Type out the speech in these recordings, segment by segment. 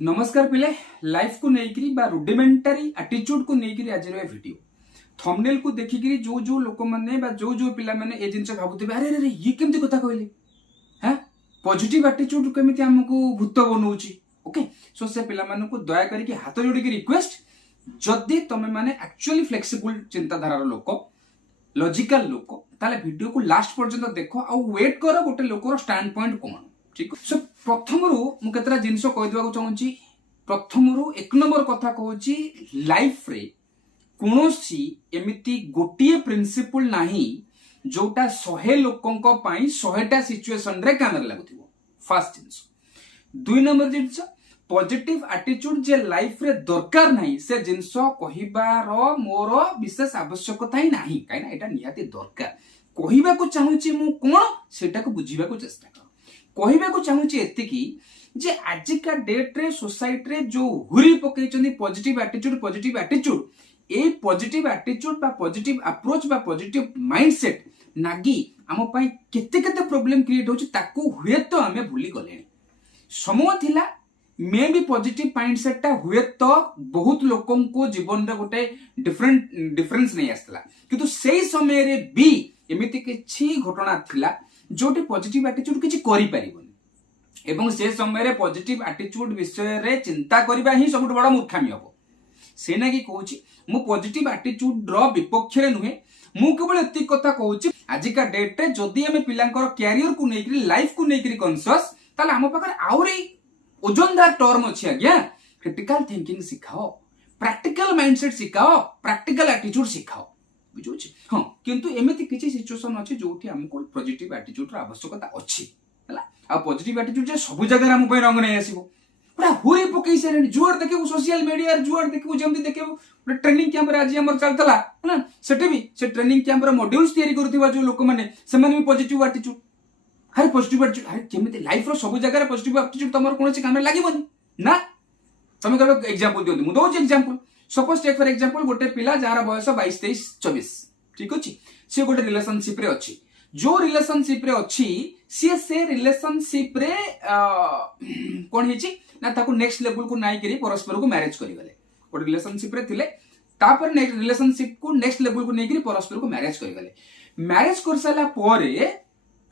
नमस्कार पिले लाइफ को लेकिरी बा रुडिमेंटारी एटीट्यूड को लेकिरी आज वीडियो थंबनेल को देखिकी जो जो लोक माने बा जो पिला माने ए जिंस भाबुथिबे अरे अरे ये केमती कथा कहले हैं पॉजिटिव एटीट्यूड केमिति हमको भूत बनउची ओके सो से पिला माने को दया करके हाथ जोड़ी के रिक्वेस्ट जदी तमे माने एक्चुअली फ्लेक्सिबल चिंताधारा लोक लॉजिकल लोक ताले वीडियो को लास्ट पर्यंत देखो आ वेट करो गोटे लोकर स्टैंड पॉइंट कोन ठीक सो प्रथम रु मु केतरा जिंस कहि देबा चाहूची प्रथम रु एक नंबर कथा कहूची लाइफ रे कोनोसी एमिति गोटिए प्रिंसिपल नाही जोटा 100 लोकंक पई 100टा सिचुएशन रे काम लागुथिबो फर्स्ट जिंस दुई नंबर जिंस पॉजिटिव एटीट्यूड जे लाइफ रे दरकार नाही से जिंस कहिबार मोर विशेष आवश्यकता ही नाही काइना एटा निहाती दरकार कहिबा को चाहूची मु कोन सेटा को बुझिबा को चेष्टा कर कहिबा को चाहूची एतिकी जे आजिका डेट रे सोसाइटी रे जो हुरी पकैचनी पॉजिटिव एटीट्यूड ए पॉजिटिव एटीट्यूड बा पॉजिटिव अप्रोच बा पॉजिटिव माइंडसेट नागी हम पई केते केते प्रॉब्लम क्रिएट होची ताको हुए तो हमें भूली गलेनी समय थिला मे भी पॉजिटिव माइंडसेट ता हुए तो बहुत लोकन को जीवन रे गोटे डिफरेंस नहीं आस्तला किंतु सेही समय रे भी एमिति किछि घटना थिला जोटी पॉजिटिव एटीट्यूड किछि करि परिबोनी एवं से समय रे पॉजिटिव एटीट्यूड विषय रे चिंता करबा ही सबुठ बड़ मूर्खामी हबो सेना की कहूची मु पॉजिटिव एटीट्यूड रो विपक्ष रे नुहे मु केवल एति कथा कहूची आजिका डेट रे जदी हमें पिलांकर कैरियर को नेकरी लाइफ को नेकरी कॉन्शियस ताले हम पाकर आउरी ओजनदार टर्म अछि आज्ञा क्रिटिकल थिंकिंग सिखाओ प्रैक्टिकल माइंडसेट सिखाओ प्रैक्टिकल एटीट्यूड सिखाओ बुझुछि हां किंतु एमिति किछि सिचुएशन अछि जोठी हमको पॉजिटिव एटीट्यूड रो आवश्यकता अछि हला आ पॉजिटिव एटीट्यूड जे सब जगह हम पे रंग नै आसीबो पूरा हुरी पकई सारे जुआर देखिबो सोशल मीडिया रे जुआर देखिबो जेमति देखिबो पूरा ट्रेनिंग कैंप रे आज हमर चलतला हला सेटे भी से ट्रेनिंग कैंप रे मॉड्यूल्स तयारी करथिबा जो लोक माने सेमाने भी पॉजिटिव एटीट्यूड हर पॉजिटिव एटीट्यूड हर केमिति लाइफ रो सब जगह रे पॉजिटिव एटीट्यूड तमर कोनसी काम रे लागिबोनी ना तमे कहबो एग्जांपल दियो मु दोच example suppose take for example गोटे पिला जार बयस 22 23 24 ठीक अछि से गोटे रिलेशनशिप रे अछि जो रिलेशनशिप रे अछि से रिलेशनशिप रे कोन हिची ना ताको नेक्स्ट लेवल को नाइ करी परस्पर को मैरिज करि गले गोटे रिलेशनशिप रे थिले तापर नेक्स्ट रिलेशनशिप को नेक्स्ट लेवल को नै करी परस्पर को मैरिज करि गले मैरिज कर साला परे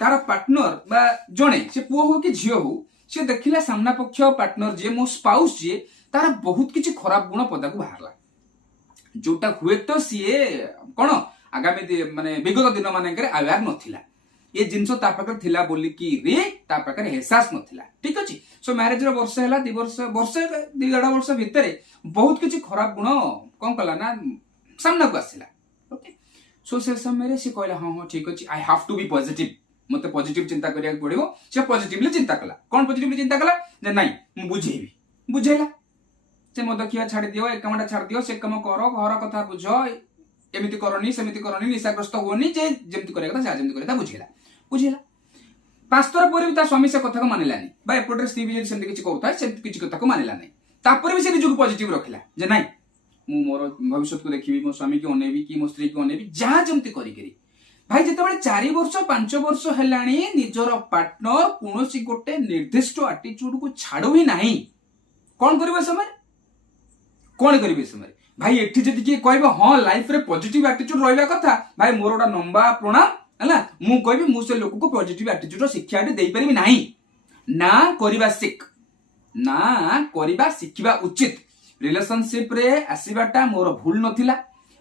तार पार्टनर बा जणे से पुओ हो कि झियो हो से देखिला सामना पक्ष पार्टनर जे मो स्पाउस जे तार बहुत किछि खराब गुण पदा को बाहरला जोटा हुए तो सीए कोन आगामी माने विगत दिन माने करे अवेयर नथिला ये जिंस ता पाकर थिला बोली कि रे ता पाकर एहसास नथिला ठीक अछि सो मैरिज रो वर्ष हैला 2 वर्ष 2.5 वर्ष भितरे बहुत किछि खराब गुण कोन कला ना सामना को आसिला ओके सो से समय रे से कहला हां हां ठीक अछि I have to be positive मते पॉजिटिव चिंता करिया पड़िबो से पॉजिटिवली चिंता कला कोन पॉजिटिवली चिंता कला जे नाही मु बुझेबी बुझेला से मद खिया छाड़ दियो एक कामटा छाड़ दियो से काम करो घर कथा बुझो एमिति करनी सेमिति करनी निशाग्रस्त होनी जे जेमिति करे कथा जेमिति करे ता बुझेला पास्तर पर भी ता स्वामी से कथा को मानिलानी बा एपोटर स्त्री भी सेमिति किछि कहउता से किछि कथा को मानिला नै तापर भी से निजु पॉजिटिव रखिला जे नाही मु मोर भविष्य को देखिबी मो स्वामी के ओनेबी की मो स्त्री के ओनेबी जहां जेमिति करी करी भाई जेतेबेले 4 वर्ष 5 वर्ष हेलाणी निजर पार्टनर कोनोसी गोटे निर्दिष्ट एटीट्यूड को छाडो ही नाही कोन करबे समय कोन करबे समय भाई एठी जदि कि कहबो हां लाइफ रे पॉजिटिव एटीट्यूड रहबा कथा भाई मोर ओडा नंबा प्रणाम हला मु कहबी मु से लोक को पॉजिटिव एटीट्यूड रो शिक्षा दे परिबी नाही ना करिबा सिक ना करिबा सिखिबा उचित रिलेशनशिप रे आसीबाटा मोर भूल नथिला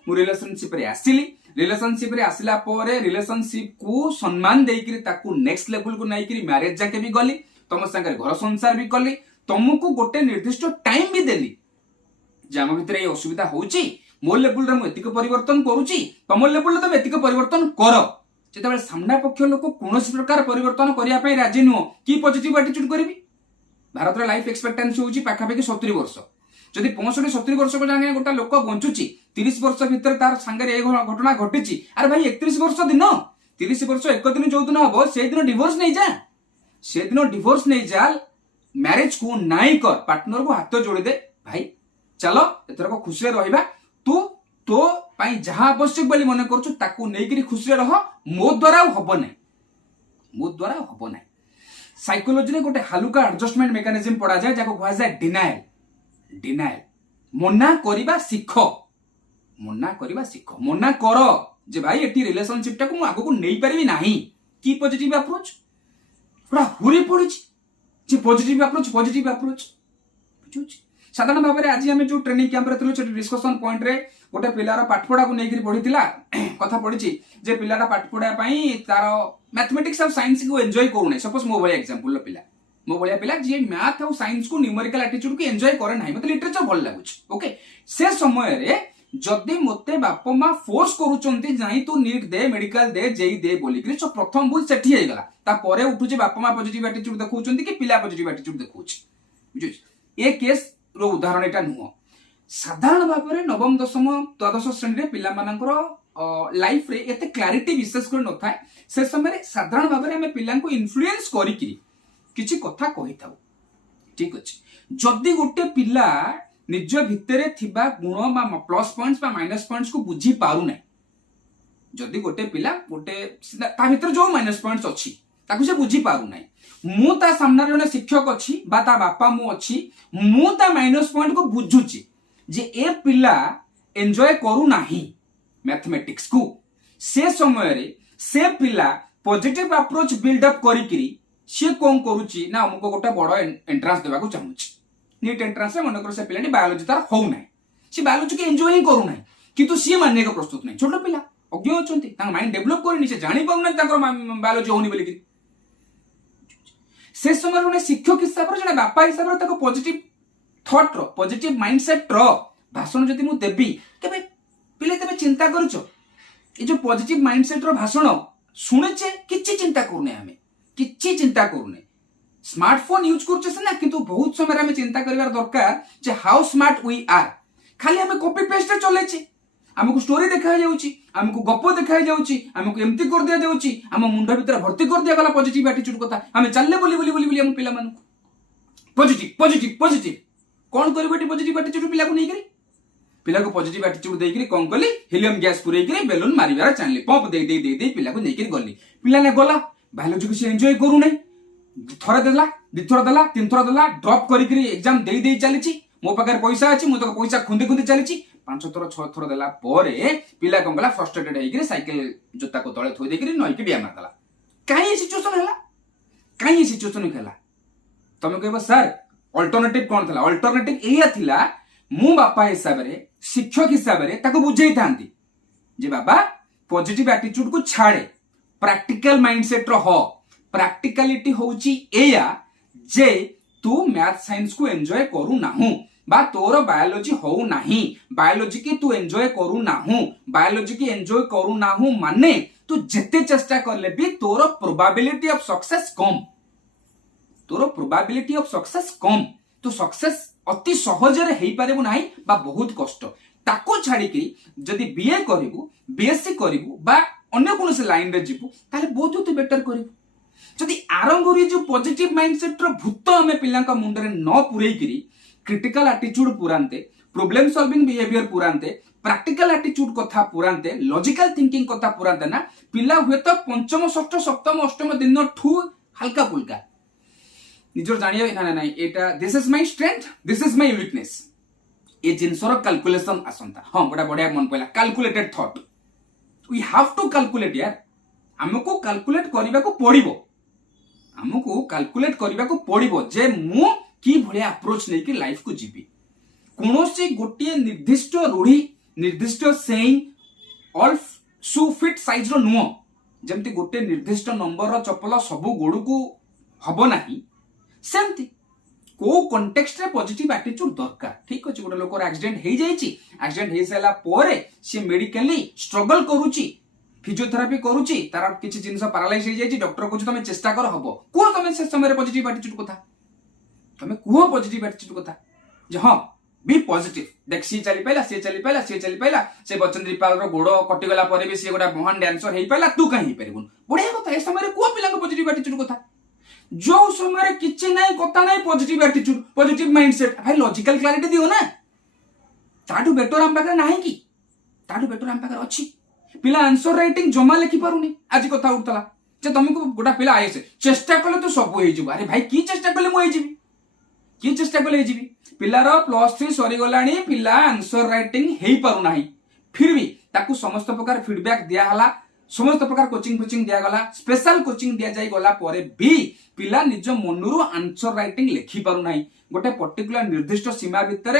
मु रिलेशनशिप रे आसिली रिलेशनशिप रे आसिला परे रिलेशनशिप को सम्मान देइकरी ताकू नेक्स्ट लेवल को नाइकरी मैरिज जाके भी गली तम संगे घर संसार भी कली तुमको गोटे निर्दिष्ट टाइम भी देली जाम भितर ये असुविधा होउची मो लेवल रे मु एतिक परिवर्तन करूची तम लेवल रे तम एतिक परिवर्तन कर जेतेबेले सामना पक्ष लोक कोनोसी प्रकार परिवर्तन करिया पई राजी नुओ की पॉजिटिव एटीट्यूड करबी भारत रे लाइफ एक्सपेक्टेंसी होउची पाखा पाखी 70 वर्ष जदि 65-70 वर्ष को जाने गोटा लोक बंचुची 30 वर्ष भीतर तार संगे ए घटना घटिची अरे भाई 31 वर्ष दिन 30 वर्ष एक दिन जो दिन हबो से दिन डिवोर्स नहीं जा से दिन डिवोर्स नहीं जा मैरिज को नाई कर पार्टनर को हाथ जोड़ी दे भाई चलो एथर को खुशी रहिबा तू तो पाई जहां आवश्यक बोली मन करछु ताकू नै करी खुशी रह मो द्वारा हबो नै साइकोलोजी रे गोटे हालुका एडजस्टमेंट मेकानिज्म पढ़ा जाए जाको कहा जाए डिनायल डिनायल मना करबा सीख मना करबा सीख मना कर जे भाई एटी रिलेशनशिप टाको मु आगो को नै परिबी नाही की पॉजिटिव अप्रोच पूरा हुरी पड़ी जे पॉजिटिव अप्रोच बुझुछ साधारण भाव में आज आम जो ट्रेनिंग कैंप रे थिलु डिस्कशन पॉइंट रे गोटे पिलार पाठपढ़ा को लेकर पढ़ीला कथा पढ़ी जे पिलाटा पाठपढ़ा तार मैथमेटिक्स और साइंस को एंजॉय करूना सपोज मो भाई एग्जांपल पिला मो भाई पिला जी मैथ और साइंस को न्यूमेरिकल एटीट्यूड को एंजॉय करे ना मतलब लिटरेचर भल लगुच ओके से समय रे जदि मते बाप माँ फोर्स करूचंती नहीं तू नीट दे मेडिकल दे जेई दे बोलिक सो प्रथम भूल सेठी हेगला तापर उठुचे बाप माँ पॉजिटिव एटीट्यूड देखौचंती कि पिला पॉजिटिव एटीट्यूड देखौछ बुझुछ ए केस रो उदाहरण एटा नुह साधारण भाव में नवम दशम द्वादश श्रेणी रे पिला मानकर लाइफ रे एते क्लैरिटी विशेष कर न थाए से समय साधारण भाव में आम पिला को इन्फ्लुएंस करिकि किछि कथा कहि थाउ ठीक अछि जदि गोटे पिला निज भितरे थिबा गुण बा प्लस पॉइंट्स बा माइनस पॉइंट्स को बुझी पारु नै जदि गोटे पिला गोटे ता भितर जो माइनस पॉइंट्स अछि ताकु से बुझी पारु नै मु ता सामने जने शिक्षक अछि बा ता बापा मु अछि मु ता माइनस पॉइंट को बुझुची जे ए पिला एन्जॉय करू नाही मैथमेटिक्स को से समय रे से पिला पॉजिटिव अप्रोच बिल्ड अप करिकरी से कोन करूची ना हमको गोटे बड़ एंट्रेंस देबा को चाहूची नीट एंट्रेंस मन कर से पिलानी बायोलॉजी तार हो ना से बायोलॉजी के एंजॉय ही करू ना किंतु सी मानने को प्रस्तुत नहीं छोट पिला अज्ञ अछंती तांग माइंड डेवलप करनी से जानि पाउ ना ताकर बायोलॉजी होनी बोली कि से समय रे शिक्षक हिसाब रे जने बापा हिसाब रे ताको पॉजिटिव थॉट रो पॉजिटिव माइंडसेट रो भाषण जदि मु देबी केबे पिले तबे चिंता करूछो ए जो पॉजिटिव माइंडसेट रो भाषण सुनेचे किछि चिंता करने हमें किछि चिंता करने स्मार्टफोन यूज करछे ना किंतु बहुत समय हमें चिंता करिवार दरकार जे हाउ स्मार्ट वी आर खाली हमें कॉपी पेस्ट चलेछि हमको स्टोरी देखा जाउछि हमको गप देखा जाउछि हमको एम्ति कर दिया जाउछि हम मुंड भीतर भर्ती कर दिया गला पॉजिटिव एटीट्यूड कथा हमें चलले बोली हम पिला मानू पॉजिटिव कोन करबेटी पॉजिटिव एटीट्यूड पिला को नै करी पिला को पॉजिटिव एटीट्यूड देई करी कोन कली हीलियम गैस पुरै करी बेलून मारिवार चाहली पंप दे पिला को नै करी गली पिला ने गला बायोलॉजी को से एंजॉय करू नै थोड़ा देला दिथोर देला तीन थोड़ा देला ड्रॉप करी करी एग्जाम दे चलीची मो पाकर पैसा अछि मु तो पैसा खुंदी चलीची 5 थोर 6 थोर देला परे पिला कोन गला फ्रस्ट्रेटेड हेकरी साइकिल जोता को तळे थोइ देकरी नई के बिया मार देला काई सिचुएशन होला तमे कहबो सर अल्टरनेटिव कोन थला अल्टरनेटिव एया थिला मु बापा हिसाब रे शिक्षक हिसाब रे ताको बुझेई थांती जे बाबा पॉजिटिव एटीट्यूड को छाड़े प्रैक्टिकल माइंडसेट रो हो प्रैक्टिकलिटी होची एया जे तू मैथ साइंस को एंजॉय करू नाहू बा तोर बायोलॉजी हो नाही बायोलॉजी की तू एंजॉय करू नाहू बायोलॉजी की एंजॉय करू नाहू माने तू जेते चेष्टा करले भी तोर प्रोबेबिलिटी ऑफ सक्सेस कम तो सक्सेस अति सहज रे हेई पारेबु नाही बा बहुत कष्ट ताको छाड़ी के जदी बीए करिवु बीएससी करिवु बा अन्य कोन से लाइन रे जिवु ताले बहुत बेटर करिवु जदि आरंभ रे जो पॉजिटिव माइंडसेट रो भूत हमें पिला का मुंड रे न पुरई करी क्रिटिकल एटीट्यूड पुरांते प्रॉब्लम सॉल्विंग बिहेवियर पुरांते प्रैक्टिकल एटीट्यूड कथा पुरांते लॉजिकल थिंकिंग कथा पुरांते ना पिला हुए तो पंचम षष्ठ सप्तम अष्टम दिन ठू हल्का फुल्का निजर जानिया ना एटा this is my strength this is my weakness ए जिनसर कैलकुलेशन आसंता हां बड़ा बढ़िया मन पइला calculated thought we have to calculate यार हमको कैलकुलेट करबा को पड़िबो हमको कैलकुलेट करबा को पड़िबो जे मु की भलिया अप्रोच नै कि लाइफ को जीबी कोनोसी गोटे निर्दिष्ट रूढ़ी निर्दिष्ट सेइंग ऑल शू फिट साइज रो नुओ जेमति गोटे निर्दिष्ट नंबर रो चप्पल सब गोड़ को हबो नाही सेमति को कॉन्टेक्स्ट रे पॉजिटिव एटीट्यूड दरकार ठीक अछि गोटे लोकर एक्सीडेंट हे जाईची एक्सीडेंट हे सला परे से मेडिकली स्ट्रगल करूची फिजियोथेरापी करूची तार किछि जिंस पैरालाइज हे जाईची डॉक्टर कहू तमे चेष्टा कर हबो को तमे से समय रे पॉजिटिव एटीट्यूड कथा तमे को पॉजिटिव एटीट्यूड कथा जे हां बी पॉजिटिव देख सी चली पाइला से बचन रिपाल रो गोड़ कटि गला परे भी से गोटा महान डांसर हे पाइला तू काहे परिबुन बढ़िया कथा ए समय रे को पिला को पॉजिटिव एटीट्यूड कथा जो समय रे किछि नै कथा नै पॉजिटिव एटीट्यूड पॉजिटिव माइंडसेट भाई लॉजिकल क्लैरिटी दियो ना ताडू बेटर हम पाकर नाही की ताडू बेटर हम पाकर अछि पिला आंसर राइटिंग जमा लिखि पारुनी आज कथा उठतला जे तुमको गोटा पिला आईएस चेष्टा कले तो सब हो अरे भाई की चेष्टा कले मुझे कि चेष्टा कले पिलार +3 सरी गलानी पिला आंसर राइटिंग हेई पारु नाही फिर भी ताकू समस्त प्रकार फीडबैक दिया हला समस्त प्रकार कोचिंग कोचिंग दिया गला स्पेशल कोचिंग दिया जाई गला परे भी पिला निज मनुरु आंसर राइटिंग लिखि पारु नाही गोटे पर्टिकुलर निर्दिष्ट सीमा भितर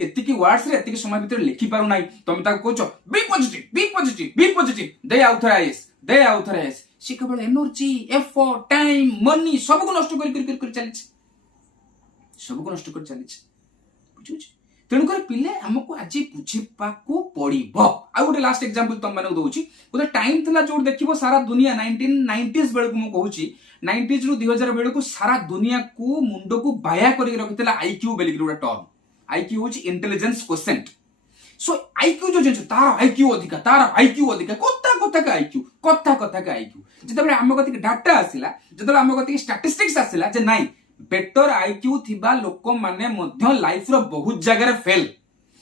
एतिकी वर्ड्स रे एतिकी समय भितर लिखि पारु नाही तुम ताको कहचो be positive be positive be positive the author is the author is सी केवल एनर्जी एफर्ट टाइम मनी सब को नष्ट कर चली सब को नष्ट कर चली तेणुक पिले आमको आज बुझा पड़ो आ गोटे लास्ट एग्जांपल तुम मानक दउची गोटे टाइम थला जो देखिबो सारा दुनिया 1990s बेल को मु कहूची 90s रु 2000 बेल को सारा दुनिया को मुंडो को बाया करके रखितला आईक्यू बेल गोटे टर्म आईक्यू होची इंटेलिजेंस क्वोशिएंट सो आईक्यू जो जन तार आईक्यू अधिका कथा का आईक्यू जतबे आम गति डाटा आसिला जतबे आम गति स्टैटिस्टिक्स आसिला जे नाही बेटर आईक्यू थिबा लोक माने मध्य लाइफ रो बहुत जगह फेल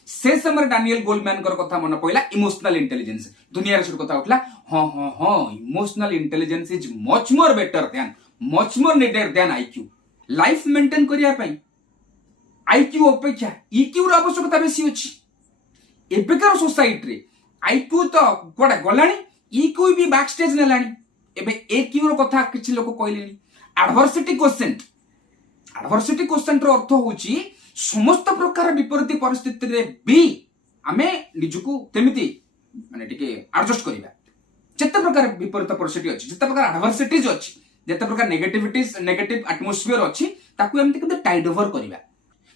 से समय डानियल गोल्डमैन कर कथा मन पइला इमोशनल इंटेलिजेंस दुनिया रे कथा उठला हां emotional intelligence is much more better than much more needed than IQ life maintain करिया पई आईक्यू अपेक्षा ईक्यू रो आवश्यकता बेसी अछि एबेकार सोसाइटी रे आईक्यू तो कोडा गलानी ईक्यू भी बैक स्टेज नेलानी एबे एक्यू रो कथा किछि लोक कहलेनी एडवर्सिटी क्वेश्चन रो अर्थ होची समस्त प्रकार विपरीत परिस्थिति रे भी आमे निजुको तेमिति माने टिके एडजस्ट करिबा जते प्रकार विपरीत परिस्थिति अछि जते प्रकार एडवर्सिटीज अछि जते प्रकार नेगेटिव एटमॉस्फियर अछि ताकू एमति केते टाइड ओवर करिबा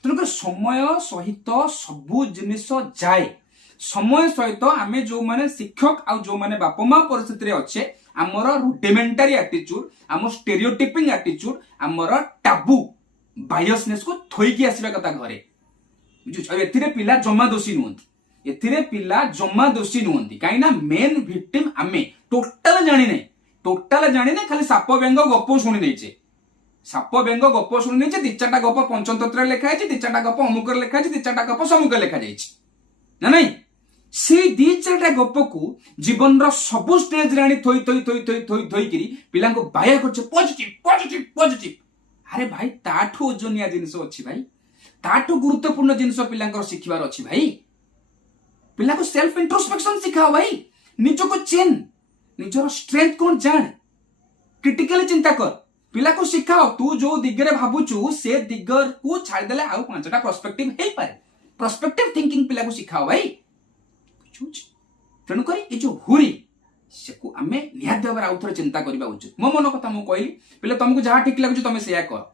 तनको समय सहित सब जिनिस जाए समय सहित आमे जो माने शिक्षक आ जो माने बापा मां परिस्थिति रे अच्छे हमर रुडिमेंटरी एटीट्यूड हम स्टेरियोटाइपिंग एटीट्यूड हमर टाबू बायसनेस को थोइकी आसीबा कथा घरे बुझु एथिरे पिला जम्मा दोषी नुहंती काई ना मेन विक्टिम आमे टोटल जानि नै खाली साप बेंग गप सुनि नेचे साप बेंग गप सुनि नेचे दी चारटा गप पंचतंत्र लेखा है दी चारटा गप अमुक लेखा है दी चारटा गप समुक लेखा जाइछि ना नहीं से दी चारटा गप को जीवन रो सब स्टेज राणी थोई पिला को बाया करछ पॉजिटिव अरे भाई ताठू ओजनिया जिनिस अच्छी भाई ताठू गुरुत्वपूर्ण जिनिस पिला शिखिबार अच्छी भाई पिला को सेल्फ इंट्रोस्पेक्शन सिखाओ भाई निज को चेन निजर स्ट्रेंथ कौन जान क्रिटिकली चिंता कर पिला को सिखाओ तू जो दिगरे भाबुचु से दिगर को छाड़ देले आउ पांचटा पर्सपेक्टिव हे पारे पर्सपेक्टिव थिंकिंग पिला को सिखाओ भाई तेणु करी ए जो हुरी से को आमे निहात भाव आउ थोड़े चिंता करबा उचित मो मन कथा मु कहली पिले तुमको जहाँ ठीक लगुच तुम से कर